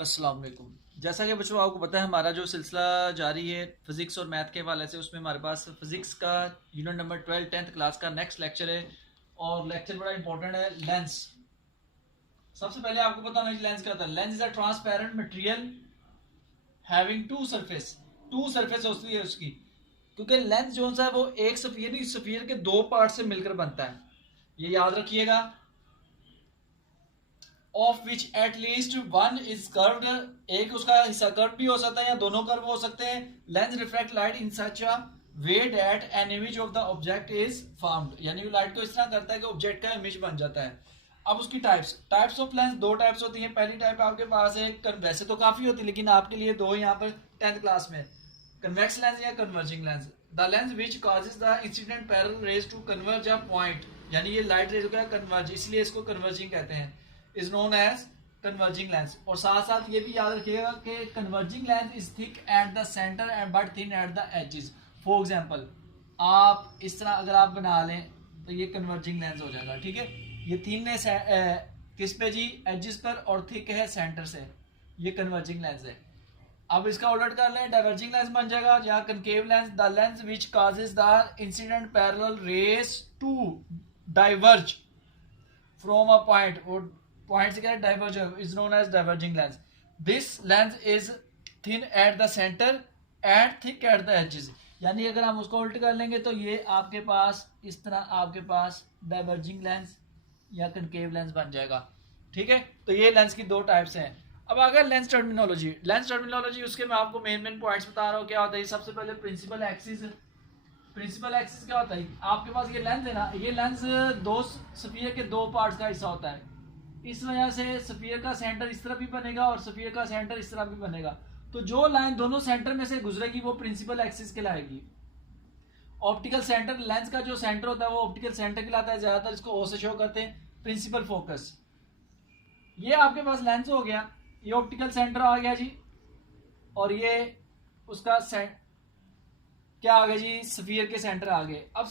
अस्सलाम वालेकुम। जैसा कि बच्चों आपको पता है हमारा जो सिलसिला जारी है फिज़िक्स और मैथ के हवाले से, उसमें हमारे पास फिज़िक्स का यूनिट नंबर 12 10th क्लास का नेक्स्ट लेक्चर है और लेक्चर बड़ा इंपॉर्टेंट है। लेंस, सबसे पहले आपको पता होना चाहिए लेंस क्या होता है। Lens is a transparent material having two surface होती है उसकी, क्योंकि लेंस जो है वो एक सफियर के दो पार्ट से मिलकर बनता है, ये याद रखिएगा। Of which at least one is curved, एक उसका हिस्सा कर्व भी हो सकता है या दोनों कर्व हो सकते हैं। Lens reflect light in such a way that an image of the object is formed, यानी वो लाइट को इस तरह करता है कि ऑब्जेक्ट का इमेज बन जाता है। अब उसकी टाइप्स ऑफ लेंस दो टाइप्स होती हैं। पहली टाइप आपके पास है, वैसे तो काफी होती है लेकिन आपके लिए दो यहाँ पर 10th क्लास में, कन्वेक्स लेंस या converging lens. The lens which causes the incident parallel rays to converge a point, यानी ये लाइट रेज का कन्वर्ज, इसलिए इसको कन्वर्जिंग कहते हैं, is known as converging lens. और साथ साथ ये भी याद रखिएगा कि converging lens is thick at the centre and but thin at the edges. For example, आप इस तरह अगर आप बना लें तो ये कन्वर्जिंग लेंस हो जाएगा, ठीक है। ये थिननेस है किस पे जी, एजेस पर, और थिक है सेंटर से, ये कन्वर्जिंग लेंस है। अब इसका उलट कर लें, डाइवर्जिंग लेंस बन जाएगा या concave lens. The lens which causes the incident parallel rays to diverge from a point, और पॉइंट से क्या diverge is known as diverging lens. This lens is thin at the centre and thick at the edges, यानी अगर हम उसको उल्ट कर लेंगे तो ये आपके पास इस तरह आपके पास डाइवर्जिंग लेंस या कनकेव लेंस बन जाएगा, ठीक है। तो ये लेंस की दो टाइप्स हैं। अब अगर लेंस टर्मिनोलॉजी उसके मैं आपको मेन पॉइंट्स बता रहा हूँ क्या होता है। सबसे पहले प्रिंसिपल एक्सिस क्या होता है। आपके पास ये लेंस है ना, ये लेंस दो स्फीयर के दो पार्ट्स का हिस्सा होता है। इस वजह से स्फीयर का सेंटर इस तरह भी बनेगा और स्फीयर का सेंटर इस तरह भी बनेगा। तो जो लाइन दोनों सेंटर में से गुजरेगी वो प्रिंसिपल एक्सिस कहलाएगी। ऑप्टिकल सेंटर, लेंस का जो सेंटर होता है वो ऑप्टिकल सेंटर कहलाता है, ज्यादातर इसको ओ से शो करते हैं। प्रिंसिपल फोकस, ये आपके पास लेंस हो गया, ये ऑप्टिकल सेंटर आ गया जी, और ये उसका क्या आ गया जी, स्फीयर के सेंटर आ गए। अब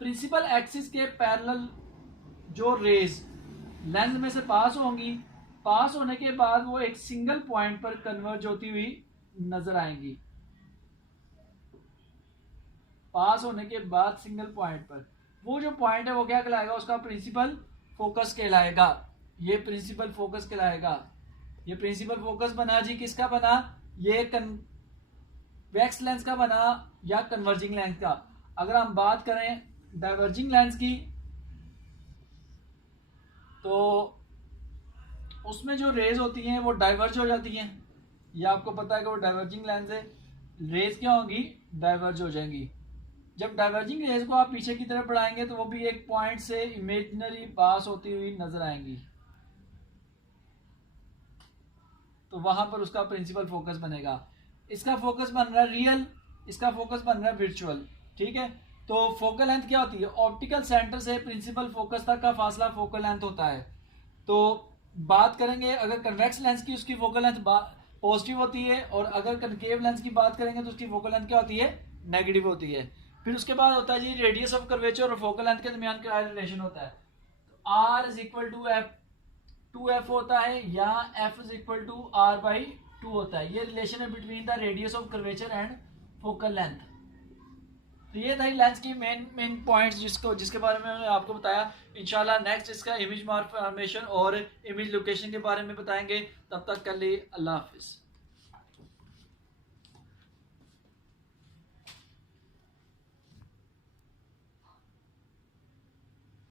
प्रिंसिपल एक्सिस के पैरेलल जो रेज लेंस में से पास होंगी, पास होने के बाद वो एक सिंगल पॉइंट पर कन्वर्ज होती हुई नजर आएंगी। पास होने के बाद सिंगल पॉइंट पर वो जो पॉइंट है वो क्या कहलाएगा, उसका प्रिंसिपल फोकस कहलाएगा। ये प्रिंसिपल फोकस कहलाएगा। ये प्रिंसिपल फोकस बना जी, किसका बना, ये कन्वेक्स लेंस का बना या कन्वर्जिंग लेंस का। अगर हम बात करें डाइवर्जिंग लेंस की तो उसमें जो रेज होती हैं वो डाइवर्ज हो जाती हैं। ये आपको पता है कि वो डाइवर्जिंग लेंस है, रेज क्या होंगी, डाइवर्ज हो जाएंगी। जब डाइवर्जिंग रेज को आप पीछे की तरफ बढ़ाएंगे तो वो भी एक पॉइंट से इमेजिनरी पास होती हुई नजर आएंगी, तो वहां पर उसका प्रिंसिपल फोकस बनेगा। इसका फोकस बन रहा है रियल, इसका फोकस बन रहा है वर्चुअल, ठीक है। तो फोकल लेंथ क्या होती है, ऑप्टिकल सेंटर से प्रिंसिपल फोकस तक का फासला फोकल लेंथ होता है। तो बात करेंगे अगर कन्वेक्स लेंस की, उसकी फोकल लेंथ पॉजिटिव होती है, और अगर कनकेव लेंस की बात करेंगे तो उसकी फोकल लेंथ क्या होती है, नेगेटिव होती है। फिर उसके बाद होता है जी रेडियस ऑफ कर्वेचर और फोकल लेंथ के दरमियान क्या रिलेशन होता है। तो R is equal to F, 2f होता है, या f is equal to r by 2 होता है। ये रिलेशन है between the radius of curvature and focal length. तो ये था लेंस की मेन पॉइंट्स जिसके बारे में मैंने आपको बताया। इंशाल्लाह नेक्स्ट इसका इमेज फॉर्मेशन और इमेज लोकेशन के बारे में बताएंगे। तब तक के लिए अल्लाह हाफिज।